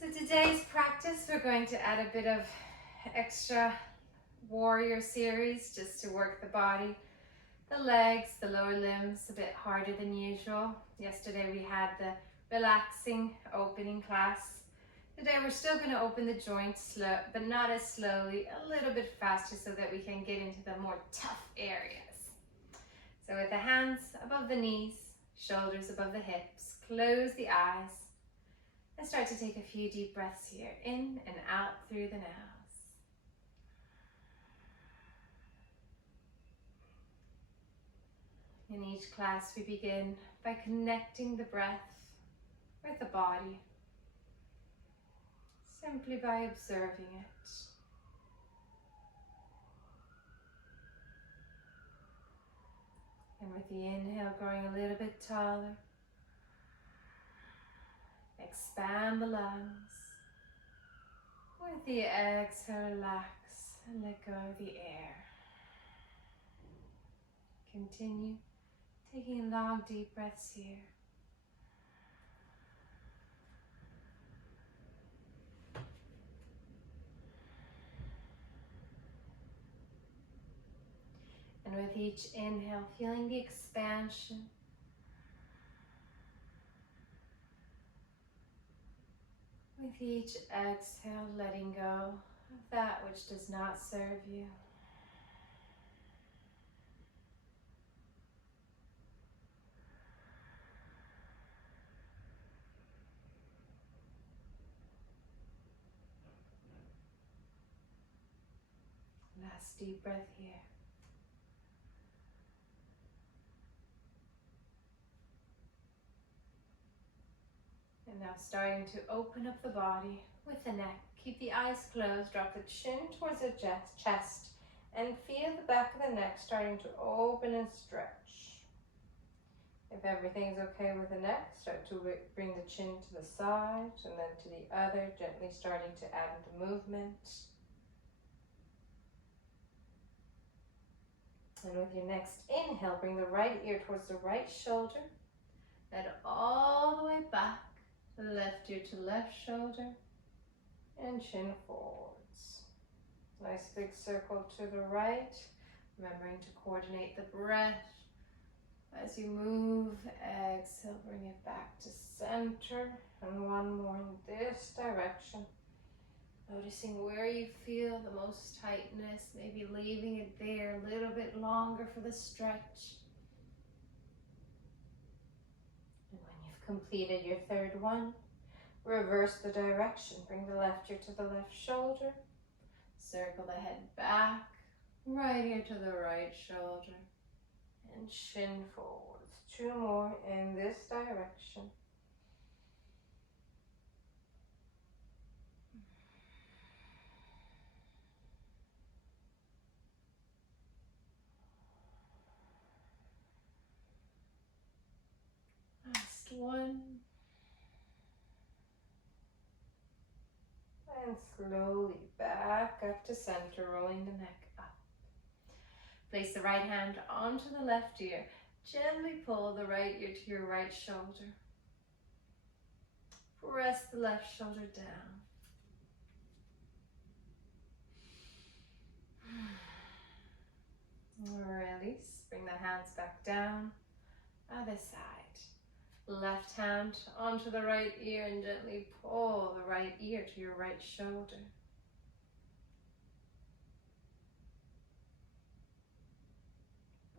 So today's practice, we're going to add a bit of extra warrior series just to work the body, the legs, the lower limbs a bit harder than usual. Yesterday we had the relaxing opening class. Today we're still going to open the joints slow, but not as slowly, a little bit faster so that we can get into the more tough areas. So with the hands above the knees, shoulders above the hips, close the eyes. And start to take a few deep breaths here, in and out through the nose. In each class, we begin by connecting the breath with the body, simply by observing it. And with the inhale, growing a little bit taller, expand the lungs. With the exhale, relax and let go of the air. Continue taking long, deep breaths here. And with each inhale, feeling the expansion. With each exhale, letting go of that which does not serve you. Last deep breath here. And now starting to open up the body with the neck. Keep the eyes closed, drop the chin towards the chest, and feel the back of the neck starting to open and stretch. If everything's okay with the neck, start to bring the chin to the side and then to the other, gently starting to add into movement. And with your next inhale, bring the right ear towards the right shoulder. Let it all the way back. Left ear to left shoulder. And chin forwards. Nice big circle to the right. Remembering to coordinate the breath. As you move, exhale, bring it back to center. And one more in this direction. Noticing where you feel the most tightness, maybe leaving it there a little bit longer for the stretch. And when you've completed your third one, reverse the direction. Bring the left ear to the left shoulder. Circle the head back, right ear to the right shoulder. And chin forwards. Two more in this direction. Last one. And slowly back up to center, rolling the neck up. Place the right hand onto the left ear. Gently pull the right ear to your right shoulder. Press the left shoulder down. Release. Bring the hands back down. Other side. Left hand onto the right ear and gently pull the right ear to your right shoulder.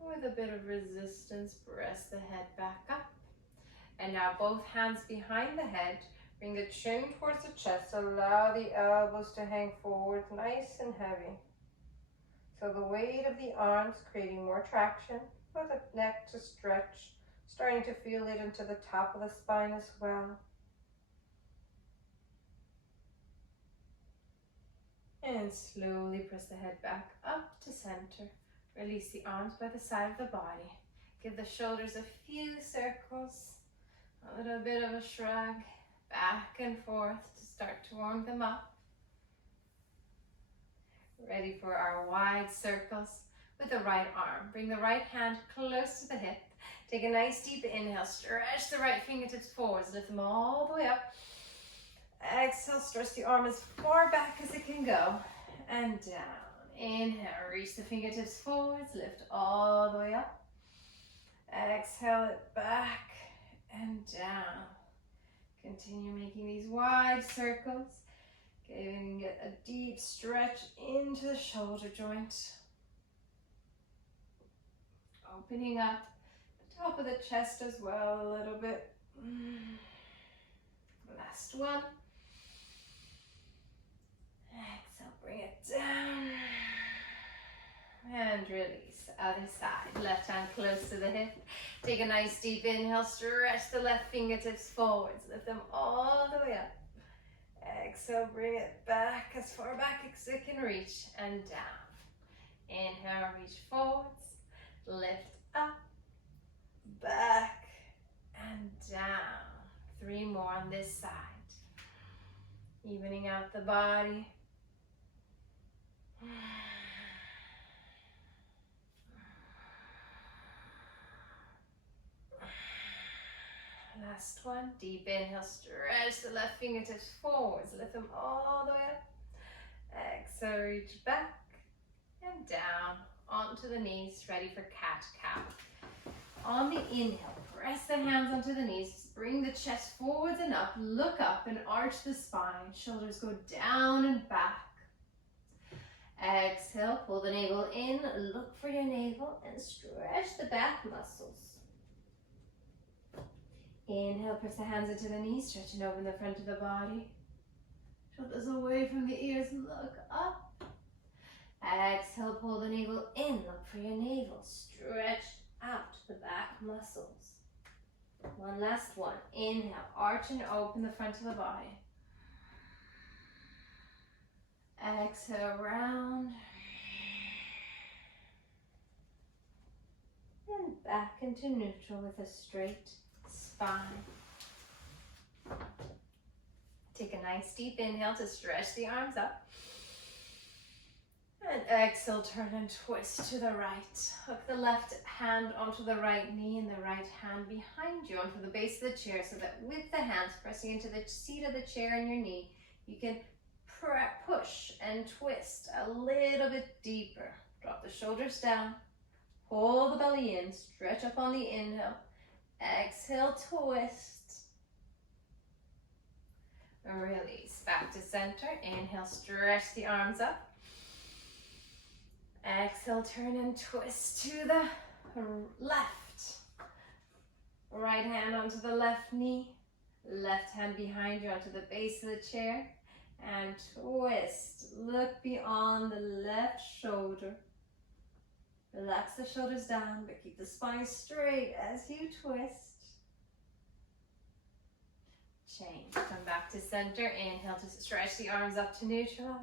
With a bit of resistance, press the head back up. And now both hands behind the head. Bring the chin towards the chest. Allow the elbows to hang forward, nice and heavy. So the weight of the arms creating more traction for the neck to stretch. Starting to feel it into the top of the spine as well. And slowly press the head back up to center. Release the arms by the side of the body. Give the shoulders a few circles. A little bit of a shrug. Back and forth to start to warm them up. Ready for our wide circles with the right arm. Bring the right hand close to the hip. Take a nice deep inhale, stretch the right fingertips forwards, lift them all the way up. Exhale, stretch the arm as far back as it can go. And down. Inhale, reach the fingertips forwards, lift all the way up. Exhale it back and down. Continue making these wide circles. Get a deep stretch into the shoulder joint. Opening up the top of the chest as well a little bit. Last one. Exhale, bring it down. And release. Other side. Left hand close to the hip. Take a nice deep inhale. Stretch the left fingertips forwards. Lift them all the way up. Exhale, bring it back as far back as it can reach. And down. Inhale, reach forwards. Lift up. Back. And down. 3 more on this side. Evening out the body. Last one. Deep inhale. Stretch the left fingertips forwards. Lift them all the way up. Exhale, reach back and down onto the knees. Ready for cat-cow. On the inhale, press the hands onto the knees. Bring the chest forwards and up. Look up and arch the spine. Shoulders go down and back. Exhale, pull the navel in. Look for your navel and stretch the back muscles. Inhale, press the hands into the knees. Stretch and open the front of the body. Shoulders away from the ears. Look up. Exhale, pull the navel in. Look for your navel. Stretch out the back muscles. One last one. Inhale, arch and open the front of the body. Exhale, round. And back into neutral with a straight spine. Take a nice deep inhale to stretch the arms up. And exhale, turn and twist to the right. Hook the left hand onto the right knee and the right hand behind you onto the base of the chair so that with the hands pressing into the seat of the chair and your knee, you can push and twist a little bit deeper. Drop the shoulders down. Pull the belly in. Stretch up on the inhale. Exhale, twist. Release. Back to center. Inhale, stretch the arms up. Exhale, turn and twist to the left. Right hand onto the left knee. Left hand behind you onto the base of the chair. And twist. Look beyond the left shoulder. Relax the shoulders down, but keep the spine straight as you twist. Change. Come back to center. Inhale to stretch the arms up to neutralize.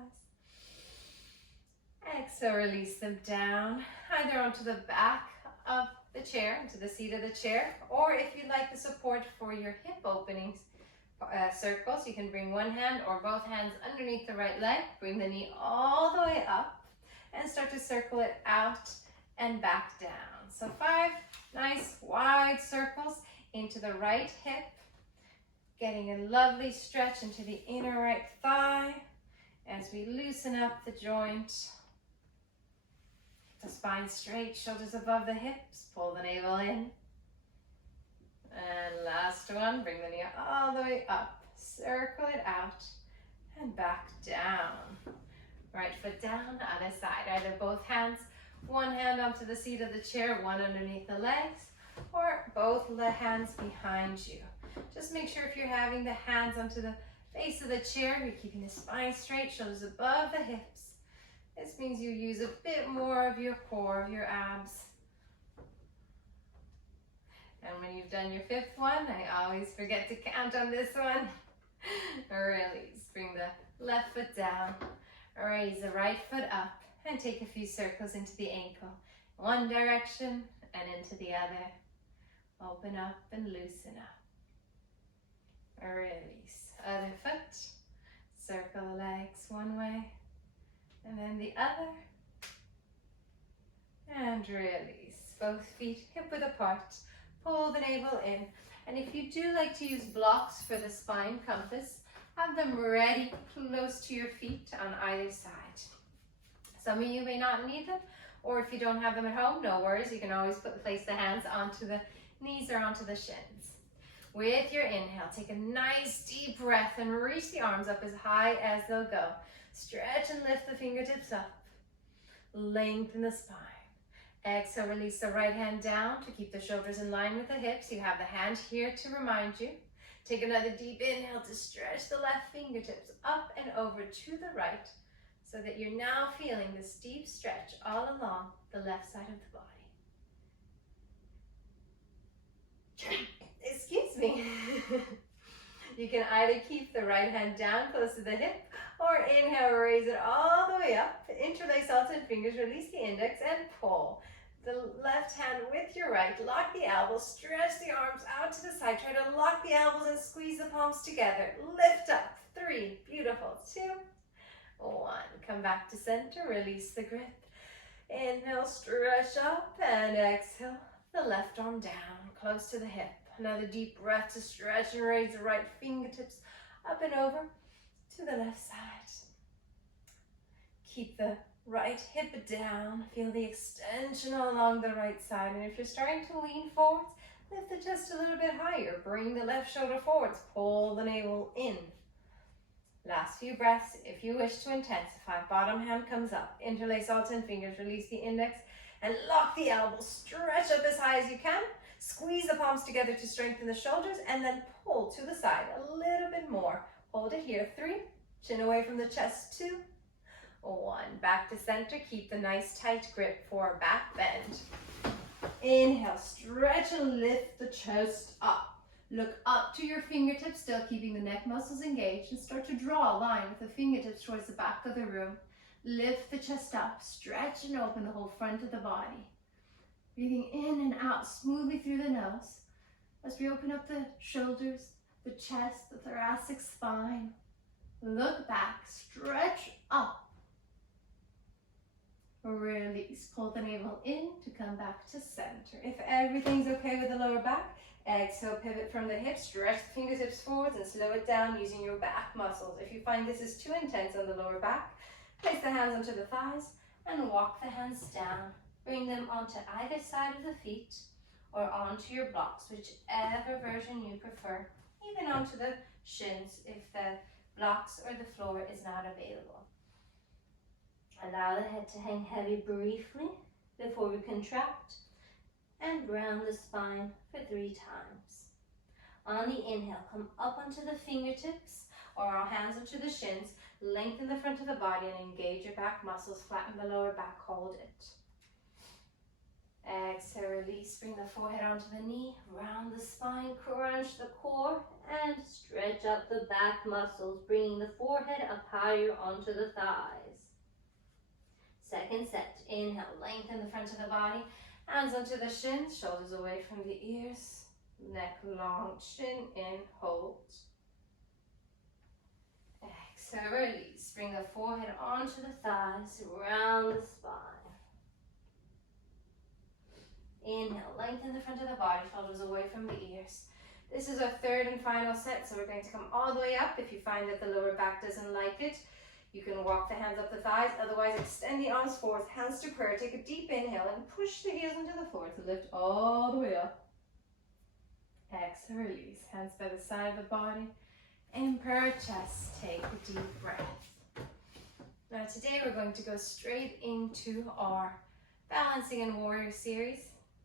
Exhale, release them down, either onto the back of the chair, into the seat of the chair, or if you'd like the support for your hip openings circles, you can bring one hand or both hands underneath the right leg, bring the knee all the way up, and start to circle it out and back down. So 5 nice wide circles into the right hip, getting a lovely stretch into the inner right thigh as we loosen up the joint. The spine straight, shoulders above the hips, pull the navel in. And last one, bring the knee all the way up, circle it out, and back down. Right foot down, other side, either both hands, one hand onto the seat of the chair, one underneath the legs, or both the hands behind you. Just make sure if you're having the hands onto the base of the chair, you're keeping the spine straight, shoulders above the hips. This means you use a bit more of your core, of your abs. And when you've done your 5th one, I always forget to count on this one. Release. Bring the left foot down. Raise the right foot up and take a few circles into the ankle. One direction and into the other. Open up and loosen up. Release. Other foot. Circle the legs one way. And then the other. And release. Both feet hip width apart. Pull the navel in. And if you do like to use blocks for the spine compass, Have them ready close to your feet on either side. Some of you may not need them, or if you don't have them at home, no worries. You can always place the hands onto the knees or onto the shins. With your inhale, take a nice deep breath and reach the arms up as high as they'll go. Stretch and lift the fingertips up. Lengthen the spine. Exhale, release the right hand down to keep the shoulders in line with the hips. You have the hand here to remind you. Take another deep inhale to stretch the left fingertips up and over to the right so that you're now feeling this deep stretch all along the left side of the body. Excuse me. You can either keep the right hand down close to the hip or inhale, raise it all the way up. Interlace all 10 fingers, release the index and pull. The left hand with your right, lock the elbows, stretch the arms out to the side. Try to lock the elbows and squeeze the palms together. Lift up. 3, beautiful. 2, 1. Come back to center, release the grip. Inhale, stretch up and exhale. The left arm down, close to the hip. Another deep breath to stretch and raise the right fingertips up and over to the left side. Keep the right hip down. Feel the extension along the right side. And if you're starting to lean forwards, lift the chest a little bit higher. Bring the left shoulder forwards. Pull the navel in. Last few breaths. If you wish to intensify, bottom hand comes up. Interlace all 10 fingers. Release the index and lock the elbows. Stretch up as high as you can. Squeeze the palms together to strengthen the shoulders and then pull to the side a little bit more. Hold it here. 3. Chin away from the chest. 2. 1. Back to center. Keep the nice tight grip for back bend. Inhale, stretch and lift the chest up. Look up to your fingertips, still keeping the neck muscles engaged, and start to draw a line with the fingertips towards the back of the room. Lift the chest up, stretch and open the whole front of the body. Breathing in and out smoothly through the nose as we open up the shoulders, the chest, the thoracic spine. Look back, stretch up. Release, pull the navel in to come back to center. If everything's okay with the lower back, exhale, pivot from the hips, stretch the fingertips forwards and slow it down using your back muscles. If you find this is too intense on the lower back, place the hands onto the thighs and walk the hands down. Bring them onto either side of the feet or onto your blocks, whichever version you prefer, even onto the shins if the blocks or the floor is not available. Allow the head to hang heavy briefly before we contract and round the spine for 3 times. On the inhale, come up onto the fingertips or our hands onto the shins. Lengthen the front of the body and engage your back muscles. Flatten the lower back, hold it. Exhale, release, bring the forehead onto the knee, round the spine, crunch the core, and stretch up the back muscles, bringing the forehead up higher onto the thighs. Second set, inhale, lengthen the front of the body, hands onto the shins, shoulders away from the ears, neck long, chin in, hold. Exhale, release, bring the forehead onto the thighs, round the spine. Inhale, lengthen the front of the body, shoulders away from the ears. This is our third and final set, so we're going to come all the way up. If you find that the lower back doesn't like it, you can walk the hands up the thighs. Otherwise, extend the arms forward, hands to prayer. Take a deep inhale and push the heels into the floor to lift all the way up. Exhale, release. Hands by the side of the body. In prayer chest, take a deep breath. Now today we're going to go straight into our Balancing and Warrior series.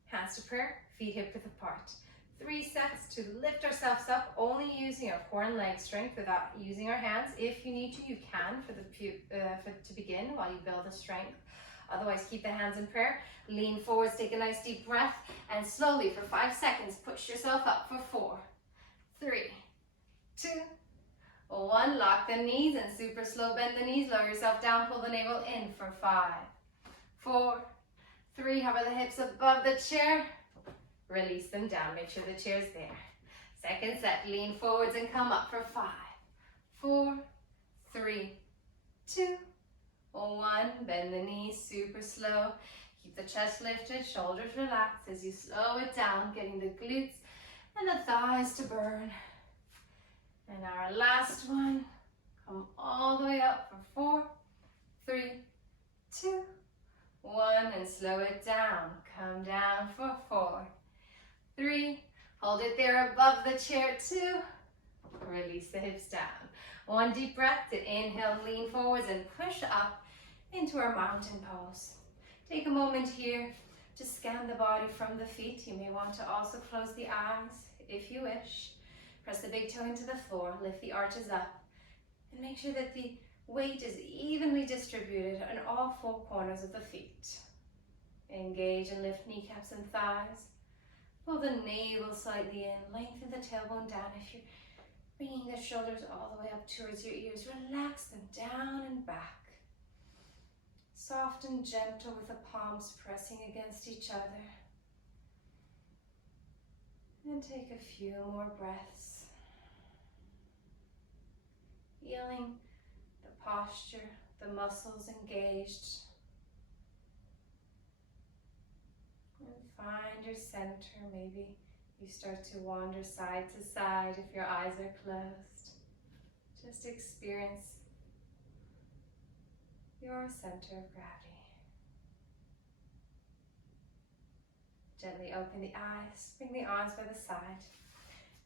Hands to prayer, feet hip width apart. 3 sets to lift ourselves up, only using our core and leg strength without using our hands. If you need to, you can to begin while you build the strength. Otherwise, keep the hands in prayer. Lean forwards, take a nice deep breath, and slowly for 5 seconds, push yourself up for 4, 3, 2, 1. Lock the knees and super slow bend the knees. Lower yourself down, pull the navel in for 5, 4, 3. Hover the hips above the chair. Release them down. Make sure the chair's there. Second set, lean forwards and come up for 5, 4, 3, 2, 1. Bend the knees super slow. Keep the chest lifted, shoulders relaxed as you slow it down, getting the glutes and the thighs to burn. And our last one, come all the way up for 4, 3, 2, 1, and slow it down. Come down for 4, 3, hold it there above the chair, 2, release the hips down. 1 deep breath to inhale, lean forwards and push up into our mountain pose. Take a moment here to scan the body from the feet. You may want to also close the eyes if you wish. Press the big toe into the floor, lift the arches up, and make sure that the weight is evenly distributed on all 4 corners of the feet. Engage and lift kneecaps and thighs. Pull the navel slightly in, lengthen the tailbone down. If you're bringing the shoulders all the way up towards your ears, relax them down and back. Soft and gentle with the palms pressing against each other. And take a few more breaths. Feeling the posture, the muscles engaged. And find your center. Maybe you start to wander side to side if your eyes are closed. Just experience your center of gravity. Gently open the eyes, bring the arms by the side,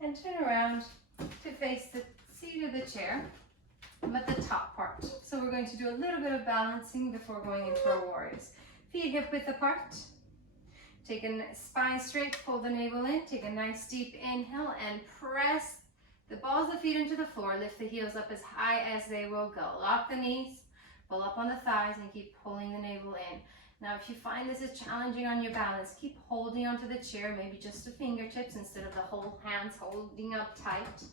and turn around to face the seat of the chair, but the top part. So we're going to do a little bit of balancing before going into our warriors. Feet hip width apart. Take a spine straight, pull the navel in, take a nice deep inhale and press the balls of feet into the floor. Lift the heels up as high as they will go. Lock the knees, pull up on the thighs and keep pulling the navel in. Now if you find this is challenging on your balance, keep holding onto the chair, maybe just the fingertips instead of the whole hands holding up tight.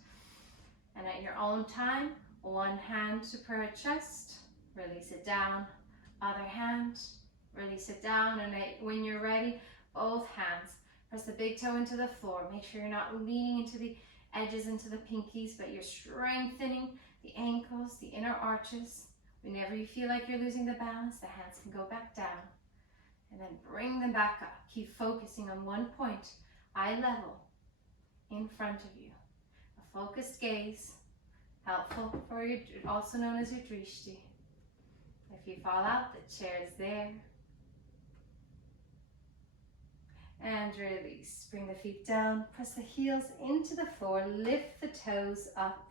And at your own time, 1 hand to per chest, release it down. Other hand, release it down. And when you're ready, both hands, press the big toe into the floor. Make sure you're not leaning into the edges, into the pinkies, but you're strengthening the ankles, the inner arches. Whenever you feel like you're losing the balance, the hands can go back down. And then bring them back up. Keep focusing on one point, eye level, in front of you. A focused gaze, helpful for your, also known as your drishti. If you fall out, the chair is there. And release. Bring the feet down, press the heels into the floor, lift the toes up,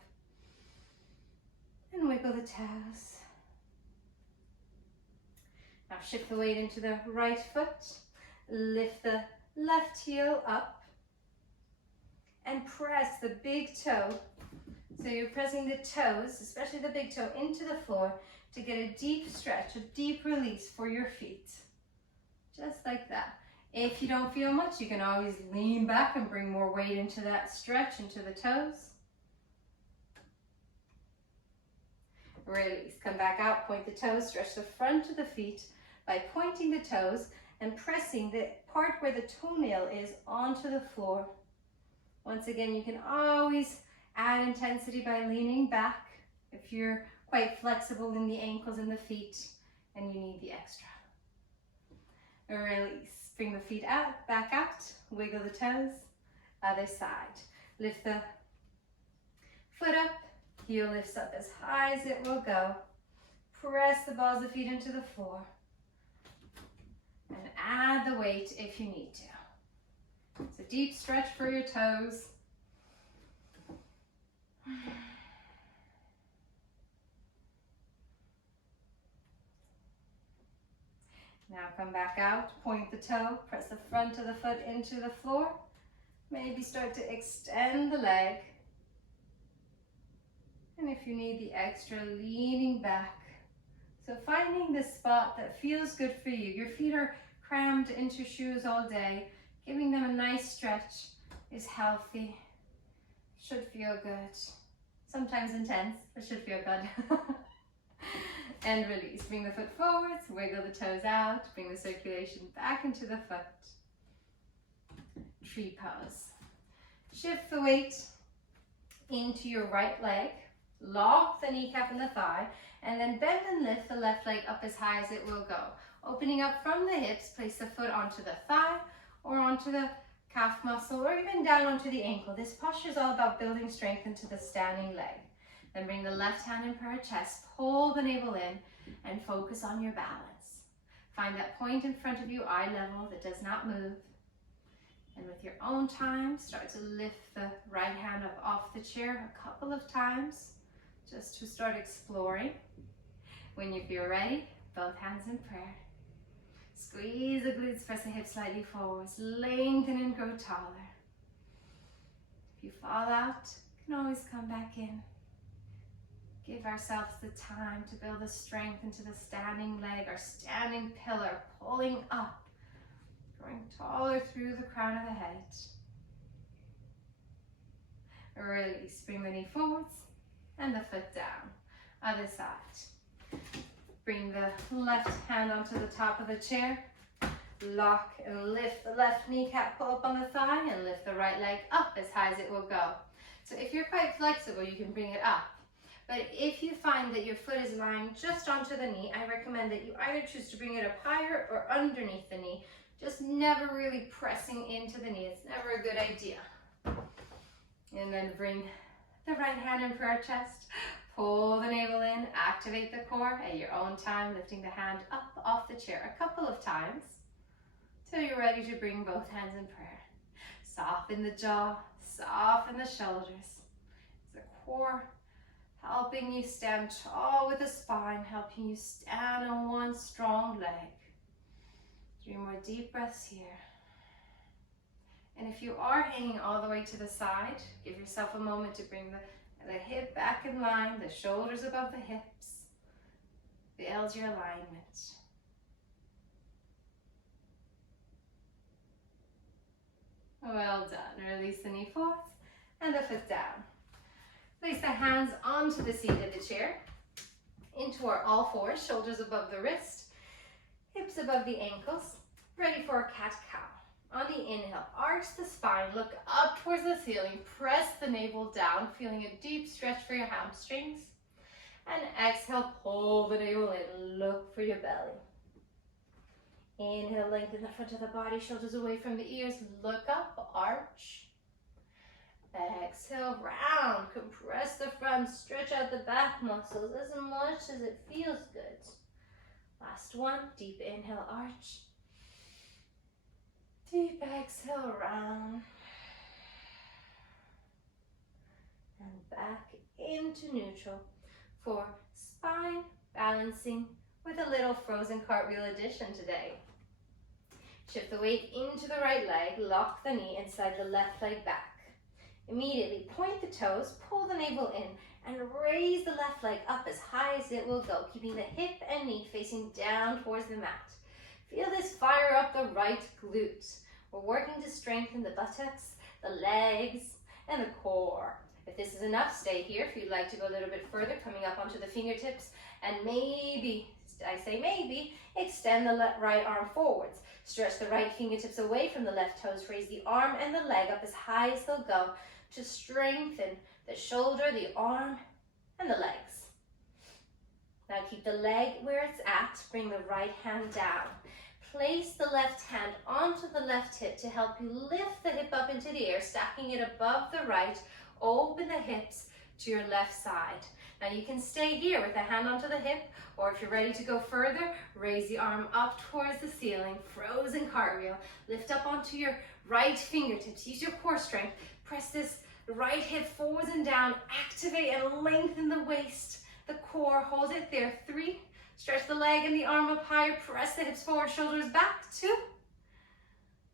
and wiggle the toes. Now shift the weight into the right foot, lift the left heel up, and press the big toe. So you're pressing the toes, especially the big toe, into the floor to get a deep stretch, a deep release for your feet. Just like that. If you don't feel much, you can always lean back and bring more weight into that stretch, into the toes. Release, come back out, point the toes, stretch the front of the feet by pointing the toes and pressing the part where the toenail is onto the floor. Once again, you can always add intensity by leaning back if you're quite flexible in the ankles and the feet and you need the extra. Release. Bring the feet out, back out, wiggle the toes, other side. Lift the foot up, heel lifts up as high as it will go. Press the balls of feet into the floor. And add the weight if you need to. It's a deep stretch for your toes. Now come back out, point the toe, press the front of the foot into the floor. Maybe start to extend the leg. And if you need the extra, leaning back. So finding the spot that feels good for you. Your feet are crammed into shoes all day. Giving them a nice stretch is healthy. Should feel good. Sometimes intense, but should feel good. And release. Bring the foot forwards, wiggle the toes out, bring the circulation back into the foot. Tree pose. Shift the weight into your right leg, lock the kneecap and the thigh, and then bend and lift the left leg up as high as it will go. Opening up from the hips, place the foot onto the thigh or onto the calf muscle, or even down onto the ankle. This posture is all about building strength into the standing leg. Then bring the left hand in for our chest, pull the navel in, and focus on your balance. Find that point in front of you, eye level, that does not move. And with your own time, start to lift the right hand up off the chair a couple of times, just to start exploring. When you feel ready, both hands in prayer. Squeeze the glutes, press the hips slightly forwards, lengthen and grow taller. If you fall out, you can always come back in. Give ourselves the time to build the strength into the standing leg, our standing pillar, pulling up, growing taller through the crown of the head. Release, bring the knee forwards and the foot down. Other side. Bring the left hand onto the top of the chair. Lock and lift the left kneecap, pull up on the thigh, and lift the right leg up as high as it will go. So if you're quite flexible, you can bring it up. But if you find that your foot is lying just onto the knee, I recommend that you either choose to bring it up higher or underneath the knee, just never really pressing into the knee. It's never a good idea. And then bring the right hand in for our chest. Pull the navel in, activate the core at your own time, lifting the hand up off the chair a couple of times till you're ready to bring both hands in prayer. Soften the jaw, soften the shoulders. The core helping you stand tall with the spine, helping you stand on one strong leg. 3 more deep breaths here. And if you are hanging all the way to the side, give yourself a moment to bring the hip back in line, the shoulders above the hips. Build your alignment. Well done. Release the knee forward and the foot down. Place the hands onto the seat of the chair, into our all fours, shoulders above the wrist, hips above the ankles, ready for a cat-cow. On the inhale, arch the spine, look up towards the ceiling, press the navel down, feeling a deep stretch for your hamstrings. And exhale, pull the navel in, look for your belly. Inhale, lengthen the front of the body, shoulders away from the ears, look up, arch. Exhale, round, compress the front, stretch out the back muscles as much as it feels good. Last one, deep inhale, arch. Deep exhale, round. And back into neutral for spine balancing with a little frozen cartwheel addition today. Shift the weight into the right leg, lock the knee inside the left leg back. Immediately point the toes, pull the navel in, and raise the left leg up as high as it will go, keeping the hip and knee facing down towards the mat. Feel this fire up the right glute. We're working to strengthen the buttocks, the legs, and the core. If this is enough, stay here. If you'd like to go a little bit further, coming up onto the fingertips, and maybe, I say maybe, extend the right arm forwards. Stretch the right fingertips away from the left toes. Raise the arm and the leg up as high as they'll go to strengthen the shoulder, the arm, and the legs. Now keep the leg where it's at. Bring the right hand down. Place the left hand onto the left hip to help you lift the hip up into the air, stacking it above the right. Open the hips to your left side. Now you can stay here with the hand onto the hip, or if you're ready to go further, raise the arm up towards the ceiling, frozen cartwheel. Lift up onto your right fingertips. Use your core strength. Press this right hip forwards and down. Activate and lengthen the waist, the core. Hold it there. 3. Stretch the leg and the arm up higher. Press the hips forward, shoulders back. 2.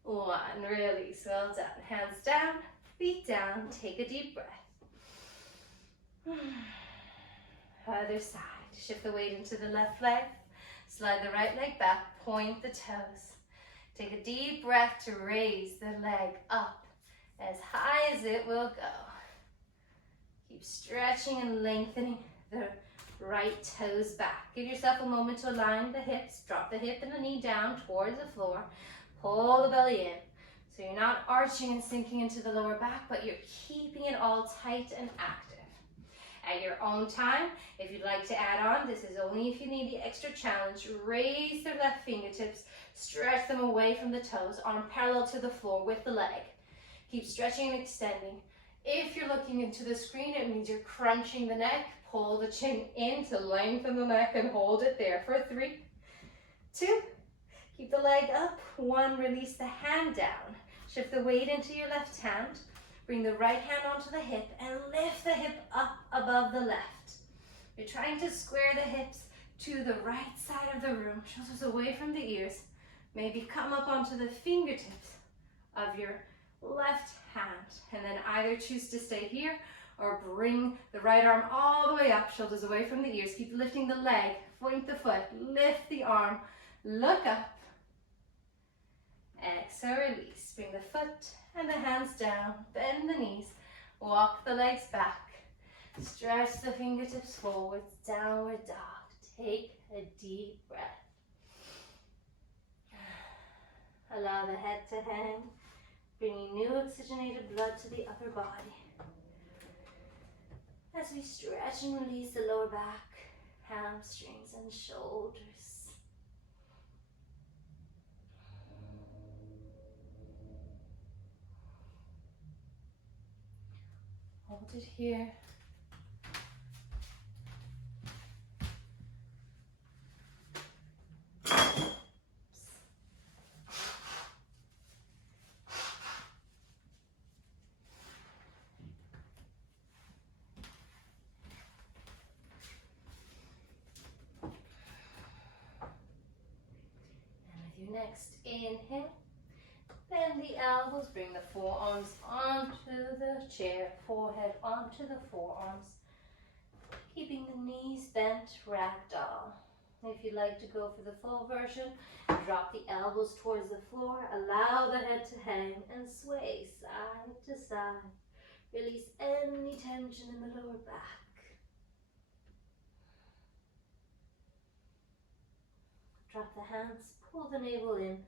1. Release. Well done. Hands down, feet down. Take a deep breath. Other side. Shift the weight into the left leg. Slide the right leg back. Point the toes. Take a deep breath to raise the leg up as high as it will go. Keep stretching and lengthening the right toes back. Give yourself a moment to align the hips. Drop the hip and the knee down towards the floor. Pull the belly in. So you're not arching and sinking into the lower back, but you're keeping it all tight and active. At your own time, if you'd like to add on, this is only if you need the extra challenge, raise the left fingertips, stretch them away from the toes, arm parallel to the floor with the leg. Keep stretching and extending. If you're looking into the screen, it means you're crunching the neck. Pull the chin in to lengthen the neck and hold it there for 3, 2, keep the leg up, 1, release the hand down. Shift the weight into your left hand. Bring the right hand onto the hip and lift the hip up above the left. You're trying to square the hips to the right side of the room, shoulders away from the ears. Maybe come up onto the fingertips of your left hand, and then either choose to stay here or bring the right arm all the way up, shoulders away from the ears. Keep lifting the leg, point the foot, lift the arm, look up. Exhale, release. Bring the foot and the hands down, bend the knees, walk the legs back, stretch the fingertips forwards, downward dog. Take a deep breath. Allow the head to hang, bringing new oxygenated blood to the upper body. As we stretch and release the lower back, hamstrings and shoulders. Hold it here. Your next inhale, bend the elbows, bring the forearms onto the chair, forehead onto the forearms, keeping the knees bent, ragdoll. If you'd like to go for the full version, drop the elbows towards the floor, allow the head to hang and sway side to side. Release any tension in the lower back. Drop the hands, pull the navel in,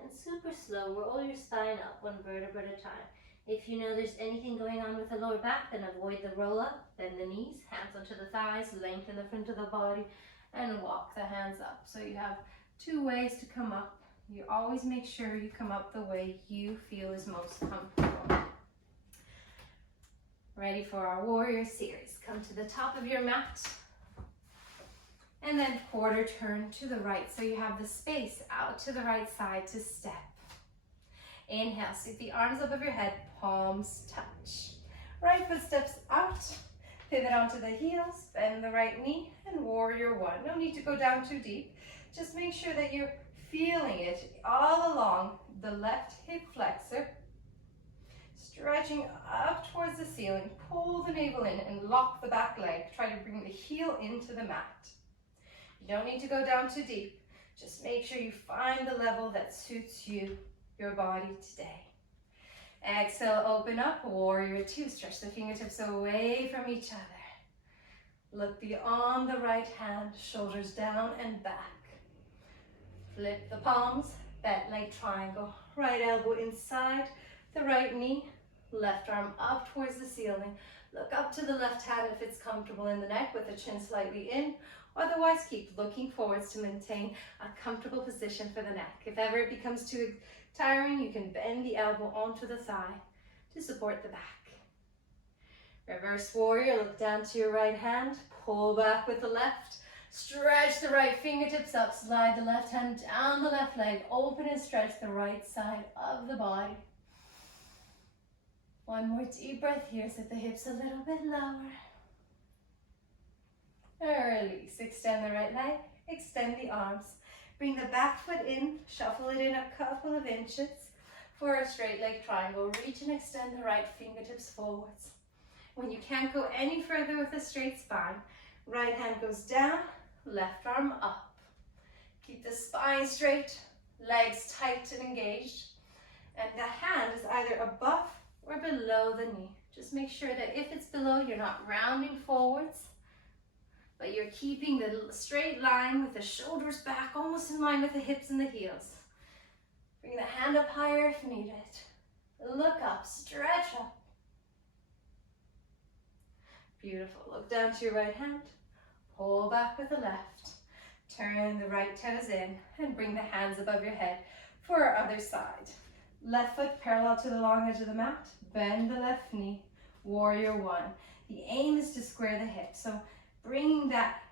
and super slow, roll your spine up 1 vertebra at a time. If you know there's anything going on with the lower back, then avoid the roll up, bend the knees, hands onto the thighs, lengthen the front of the body, and walk the hands up. So you have 2 ways to come up. You always make sure you come up the way you feel is most comfortable. Ready for our warrior series. Come to the top of your mat. And then quarter turn to the right, so you have the space out to the right side to step. Inhale, sweep the arms above your head, palms touch. Right foot steps out, pivot onto the heels, bend the right knee, and warrior 1. No need to go down too deep. Just make sure that you're feeling it all along the left hip flexor. Stretching up towards the ceiling, pull the navel in and lock the back leg. Try to bring the heel into the mat. You don't need to go down too deep. Just make sure you find the level that suits you, your body today. Exhale, open up, warrior 2. Stretch the fingertips away from each other. Look beyond the right hand, shoulders down and back. Flip the palms, bent leg triangle. Right elbow inside the right knee, left arm up towards the ceiling. Look up to the left hand if it's comfortable in the neck with the chin slightly in. Otherwise, keep looking forwards to maintain a comfortable position for the neck. If ever it becomes too tiring, you can bend the elbow onto the thigh to support the back. Reverse warrior, look down to your right hand, pull back with the left, stretch the right fingertips up, slide the left hand down the left leg, open and stretch the right side of the body. 1 more deep breath here, set the hips a little bit lower. Release, extend the right leg, extend the arms. Bring the back foot in, shuffle it in a couple of inches for a straight leg triangle. Reach and extend the right fingertips forwards. When you can't go any further with a straight spine, right hand goes down, left arm up. Keep the spine straight, legs tight and engaged, and the hand is either above or below the knee. Just make sure that if it's below, you're not rounding forwards, but you're keeping the straight line with the shoulders back, almost in line with the hips and the heels. Bring the hand up higher if needed. Look up, stretch up. Beautiful. Look down to your right hand. Pull back with the left. Turn the right toes in and bring the hands above your head for our other side. Left foot parallel to the long edge of the mat. Bend the left knee. Warrior one. The aim is to square the hips. So bringing that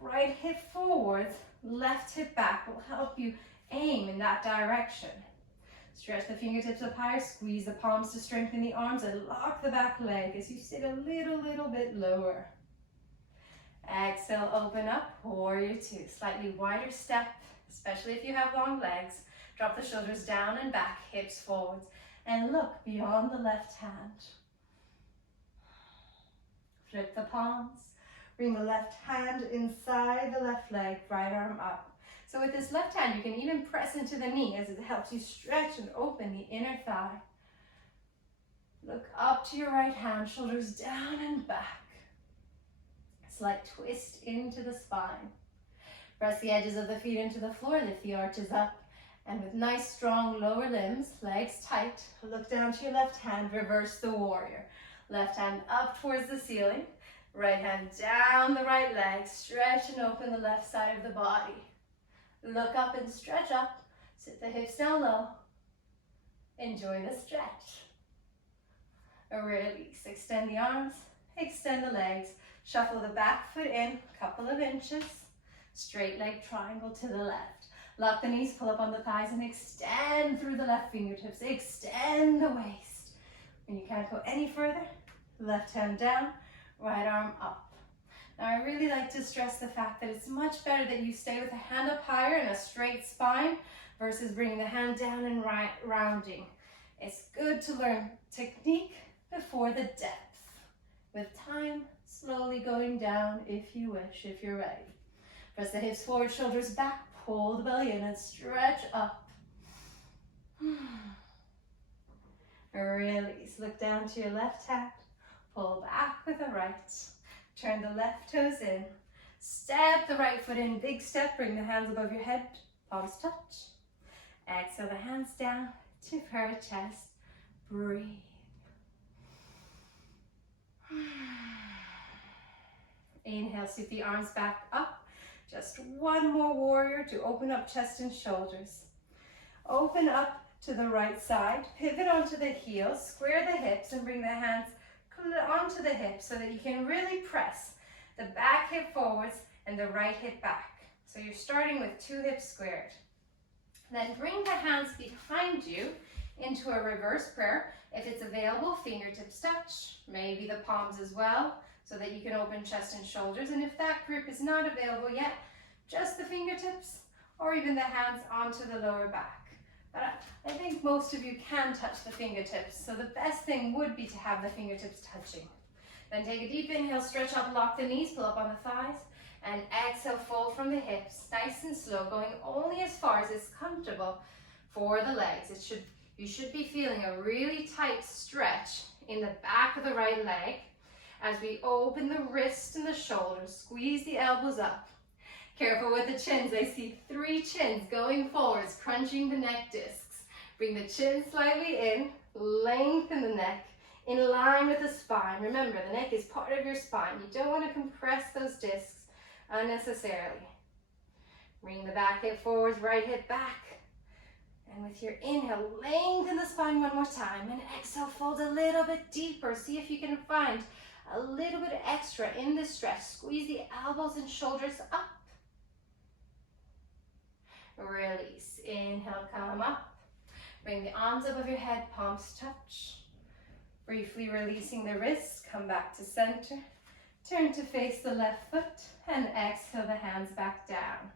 right hip forward, left hip back will help you aim in that direction. Stretch the fingertips up higher, squeeze the palms to strengthen the arms, and lock the back leg as you sit a little bit lower. Exhale, open up, warrior two. Slightly wider step, especially if you have long legs. Drop the shoulders down and back, hips forwards, and look beyond the left hand. Flip the palms. Bring the left hand inside the left leg, right arm up. So with this left hand, you can even press into the knee as it helps you stretch and open the inner thigh. Look up to your right hand, shoulders down and back. Slight twist into the spine. Press the edges of the feet into the floor, lift the arches up. And with nice strong lower limbs, legs tight, look down to your left hand, reverse the warrior. Left hand up towards the ceiling, right hand down the right leg, stretch and open the left side of the body. Look up and stretch up, sit the hips down low, enjoy the stretch. Release, extend the arms, extend the legs, shuffle the back foot in a couple of inches, straight leg triangle to the left. Lock the knees, pull up on the thighs and extend through the left fingertips, extend the waist. When you can't go any further, left hand down, right arm up. Now I really like to stress the fact that it's much better that you stay with the hand up higher and a straight spine versus bringing the hand down and rounding. It's good to learn technique before the depth. With time, slowly going down if you wish, if you're ready. Press the hips forward, shoulders back, pull the belly in and stretch up. Release, look down to your left hand, pull back with the right. Turn the left toes in. Step the right foot in, big step. Bring the hands above your head, palms touch. Exhale the hands down to parallel chest. Breathe. Inhale, sweep the arms back up. Just one more warrior to open up chest and shoulders. Open up to the right side. Pivot onto the heels. Square the hips and bring the hands onto the hips so that you can really press the back hip forwards and the right hip back. So you're starting with two hips squared. Then bring the hands behind you into a reverse prayer. If it's available, fingertips touch, maybe the palms as well, so that you can open chest and shoulders. And if that grip is not available yet, just the fingertips or even the hands onto the lower back. But I think most of you can touch the fingertips, so the best thing would be to have the fingertips touching. Then take a deep inhale, stretch up, lock the knees, pull up on the thighs, and exhale, fold from the hips, nice and slow, going only as far as is comfortable for the legs. You should be feeling a really tight stretch in the back of the right leg as we open the wrist and the shoulders, squeeze the elbows up. Careful with the chins. I see 3 chins going forwards, crunching the neck discs. Bring the chin slightly in, lengthen the neck in line with the spine. Remember, the neck is part of your spine. You don't want to compress those discs unnecessarily. Bring the back hip forwards, right hip back. And with your inhale, lengthen the spine one more time. And exhale, fold a little bit deeper. See if you can find a little bit extra in this stretch. Squeeze the elbows and shoulders up. Release. Inhale, come up. Bring the arms above your head, palms touch. Briefly releasing the wrist, come back to center. Turn to face the left foot and exhale the hands back down.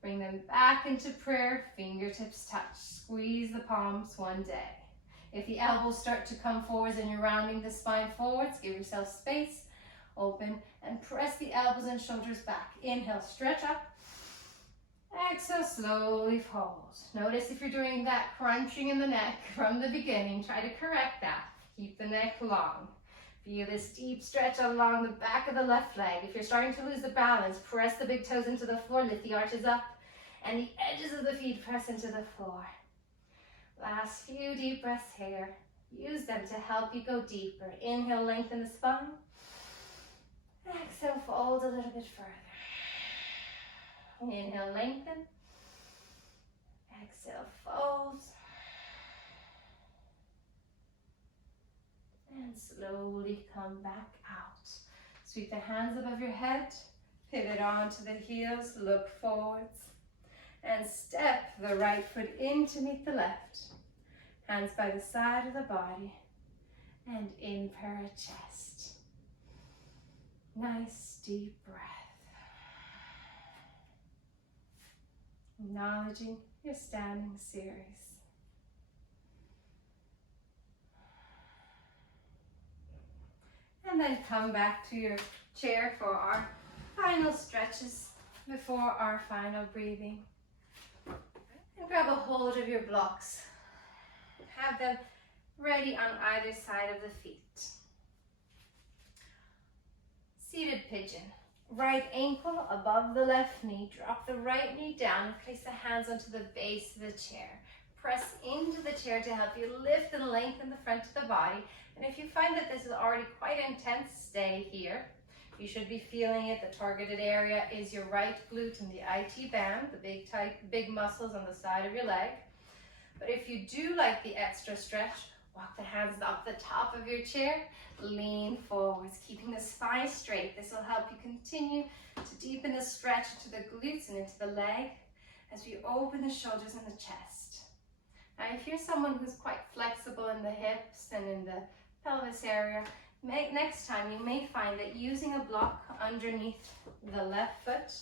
Bring them back into prayer, fingertips touch. Squeeze the palms one day. If the elbows start to come forwards and you're rounding the spine forwards, give yourself space, open, and press the elbows and shoulders back. Inhale, stretch up. Exhale, slowly fold. Notice if you're doing that crunching in the neck from the beginning, try to correct that. Keep the neck long. Feel this deep stretch along the back of the left leg. If you're starting to lose the balance, press the big toes into the floor, lift the arches up, and the edges of the feet press into the floor. Last few deep breaths here. Use them to help you go deeper. Inhale, lengthen the spine. Exhale, fold a little bit further. Inhale, lengthen. Exhale, fold. And slowly come back out. Sweep the hands above your head. Pivot onto the heels, look forwards. And step the right foot in to meet the left. Hands by the side of the body. And in para chest. Nice deep breath. Acknowledging your standing series. And then come back to your chair for our final stretches before our final breathing. And grab a hold of your blocks. Have them ready on either side of the feet. Seated pigeon. Right ankle above the left knee. Drop the right knee down and place the hands onto the base of the chair. Press into the chair to help you lift and lengthen the front of the body. And if you find that this is already quite intense, stay here. You should be feeling it. The targeted area is your right glute and the IT band, the big tight, big muscles on the side of your leg. But if you do like the extra stretch, walk the hands up the top of your chair, lean forwards, keeping the spine straight. This will help you continue to deepen the stretch into the glutes and into the leg as we open the shoulders and the chest. Now, if you're someone who's quite flexible in the hips and in the pelvis area, next time you may find that using a block underneath the left foot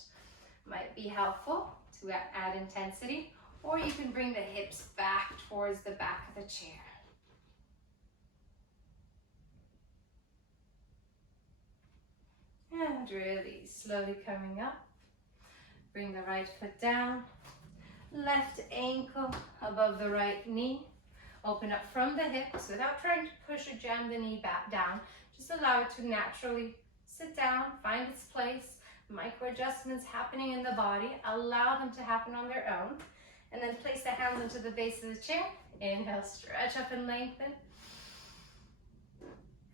might be helpful to add intensity, or you can bring the hips back towards the back of the chair. And release, slowly coming up. Bring the right foot down. Left ankle above the right knee. Open up from the hips without trying to push or jam the knee back down. Just allow it to naturally sit down, find its place. Micro adjustments happening in the body. Allow them to happen on their own. And then place the hands into the base of the chair. Inhale, stretch up and lengthen.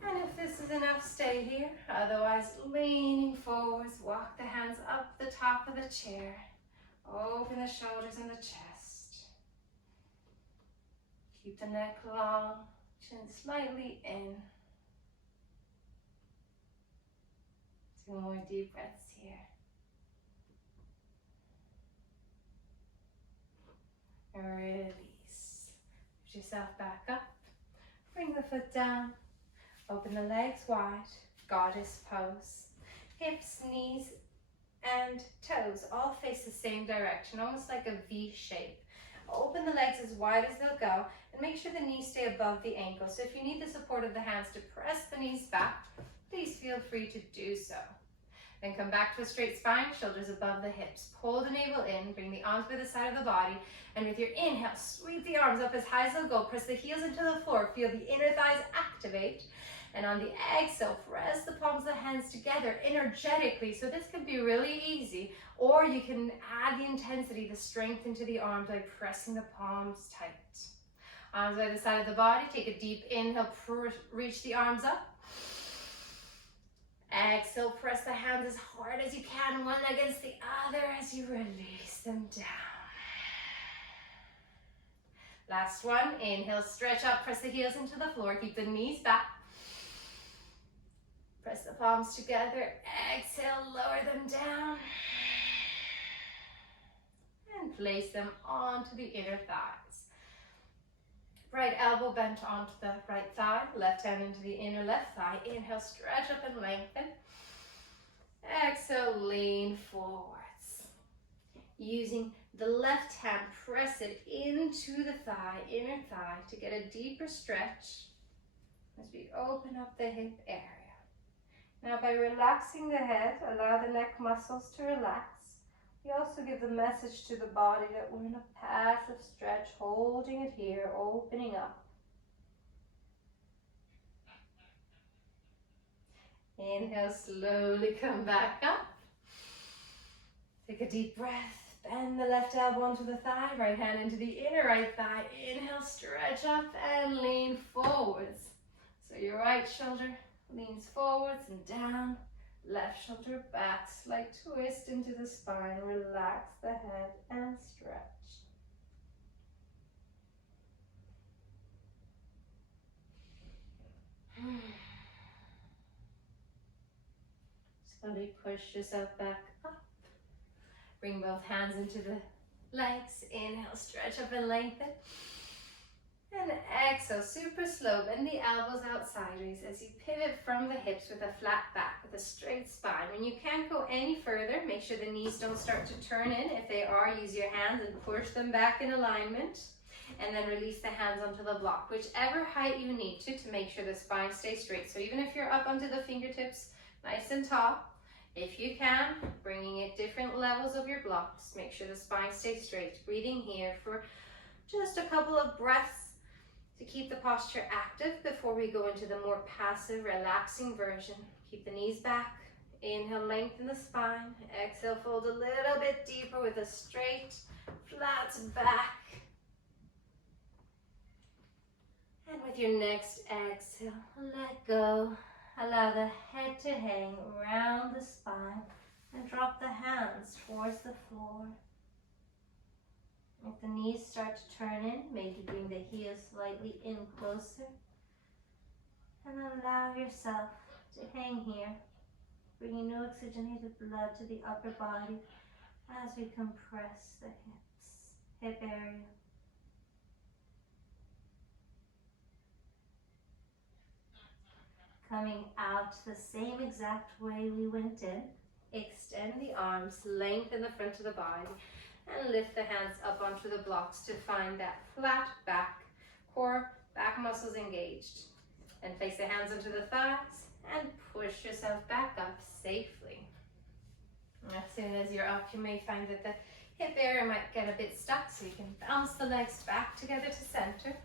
And if this is enough, stay here. Otherwise, leaning forwards, walk the hands up the top of the chair. Open the shoulders and the chest. Keep the neck long, chin slightly in. 2 more deep breaths here. And release. Lift yourself back up. Bring the foot down. Open the legs wide, goddess pose. Hips, knees, and toes all face the same direction, almost like a V shape. Open the legs as wide as they'll go, and make sure the knees stay above the ankles. So if you need the support of the hands to press the knees back, please feel free to do so. Then come back to a straight spine, shoulders above the hips. Pull the navel in, bring the arms by the side of the body, and with your inhale, sweep the arms up as high as they'll go. Press the heels into the floor, feel the inner thighs activate. And on the exhale, press the palms of the hands together energetically. So this can be really easy, or you can add the intensity, the strength into the arms by pressing the palms tight. Arms by the side of the body. Take a deep inhale, reach the arms up. Exhale, press the hands as hard as you can, one against the other as you release them down. Last one, inhale, stretch up, press the heels into the floor, keep the knees back. Press the palms together, exhale, lower them down. And place them onto the inner thighs. Right elbow bent onto the right thigh, left hand into the inner left thigh. Inhale, stretch up and lengthen. Exhale, lean forwards. Using the left hand, press it into the thigh, inner thigh, to get a deeper stretch as we open up the hip area. Now, by relaxing the head, allow the neck muscles to relax. We also give the message to the body that we're in a passive stretch, holding it here, opening up. Inhale, slowly come back up. Take a deep breath. Bend the left elbow onto the thigh, right hand into the inner right thigh. Inhale, stretch up and lean forwards. So your right shoulder leans forwards and down. Left shoulder back, slight twist into the spine, relax the head and stretch. Slowly push yourself back up. Bring both hands into the legs. Inhale, stretch up and lengthen. And exhale, super slow. Bend the elbows out sideways as you pivot from the hips with a flat back, with a straight spine. When you can't go any further, make sure the knees don't start to turn in. If they are, use your hands and push them back in alignment. And then release the hands onto the block, whichever height you need to make sure the spine stays straight. So even if you're up onto the fingertips, nice and tall, if you can, bringing it different levels of your blocks, make sure the spine stays straight. Breathing here for just a couple of breaths to keep the posture active before we go into the more passive, relaxing version. Keep the knees back. Inhale, lengthen the spine. Exhale, fold a little bit deeper with a straight, flat back. And with your next exhale, let go. Allow the head to hang around the spine and drop the hands towards the floor. If the knees start to turn in, maybe bring the heels slightly in closer. And allow yourself to hang here, bringing no oxygenated blood to the upper body as we compress the hip area. Coming out the same exact way we went in. Extend the arms, lengthen the front of the body, and lift the hands up onto the blocks to find that flat back, core, back muscles engaged. And place the hands onto the thighs and push yourself back up safely. As soon as you're up, you may find that the hip area might get a bit stuck, so you can bounce the legs back together to center.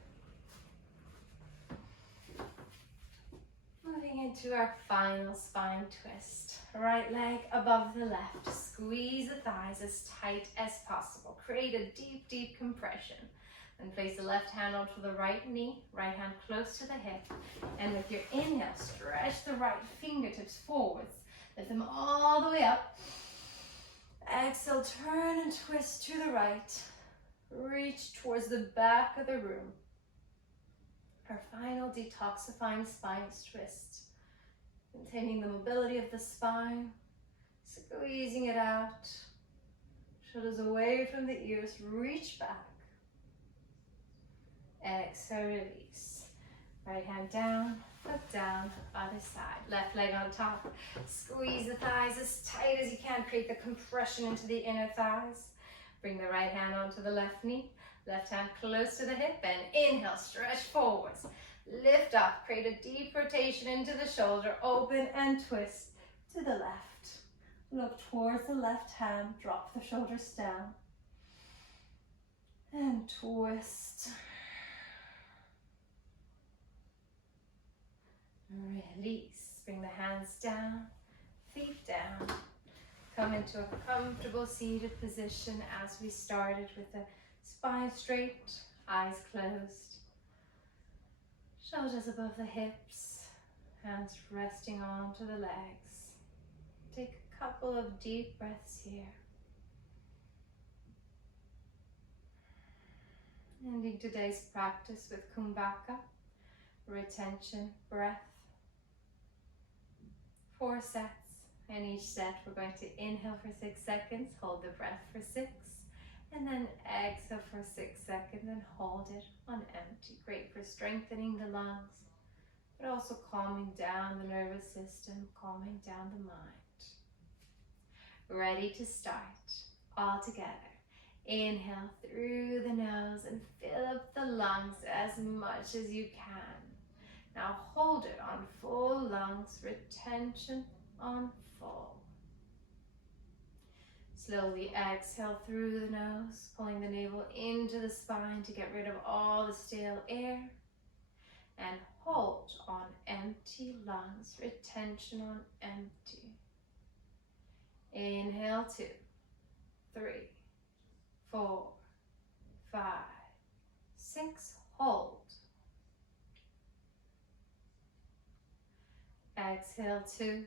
Moving into our final spine twist. Right leg above the left. Squeeze the thighs as tight as possible. Create a deep, deep compression. Then place the left hand onto the right knee, right hand close to the hip. And with your inhale, stretch the right fingertips forwards. Lift them all the way up. Exhale, turn and twist to the right. Reach towards the back of the room. Our final detoxifying spine twist. Maintaining the mobility of the spine, squeezing it out. Shoulders away from the ears, reach back. Exhale, release. Right hand down, foot down, other side. Left leg on top. Squeeze the thighs as tight as you can. Create the compression into the inner thighs. Bring the right hand onto the left knee. Left hand close to the hip and inhale, stretch forwards. Lift up, create a deep rotation into the shoulder, open and twist to the left. Look towards the left hand, drop the shoulders down. And twist. Release, bring the hands down, feet down. Come into a comfortable seated position as we started with the spine straight, eyes closed. Shoulders above the hips, hands resting onto the legs. Take a couple of deep breaths here. Ending today's practice with Kumbhaka, retention breath. 4 sets, and each set we're going to inhale for 6 seconds, hold the breath for 6, and then exhale for 6 seconds and hold it on empty. Great for strengthening the lungs, but also calming down the nervous system, calming down the mind. Ready to start, all together. Inhale through the nose and fill up the lungs as much as you can. Now hold it on full lungs, retention on full. Slowly exhale through the nose, pulling the navel into the spine to get rid of all the stale air. And hold on empty lungs, retention on empty. Inhale 2, 3, 4, 5, 6, hold. Exhale 2,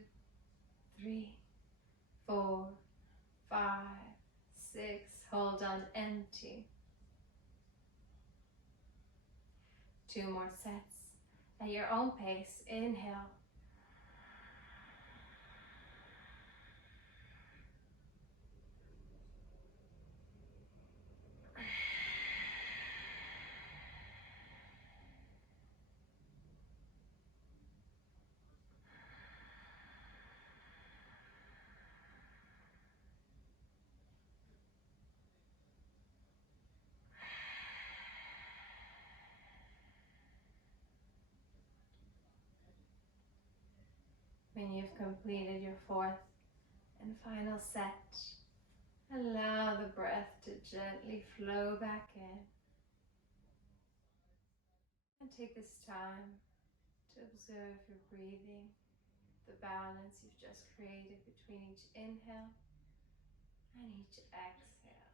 3, 4, 5, 6. Hold on, empty. 2 more sets at your own pace. Inhale. When you've completed your 4th and final set, allow the breath to gently flow back in. And take this time to observe your breathing, the balance you've just created between each inhale and each exhale.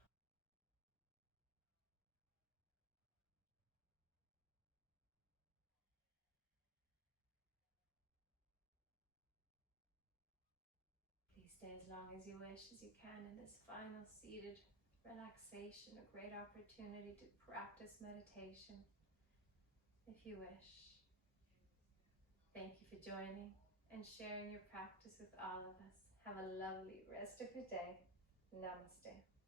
Please stay as long as you wish as you can in this final seated relaxation, a great opportunity to practice meditation if you wish. Thank you for joining and sharing your practice with all of us. Have a lovely rest of your day. Namaste.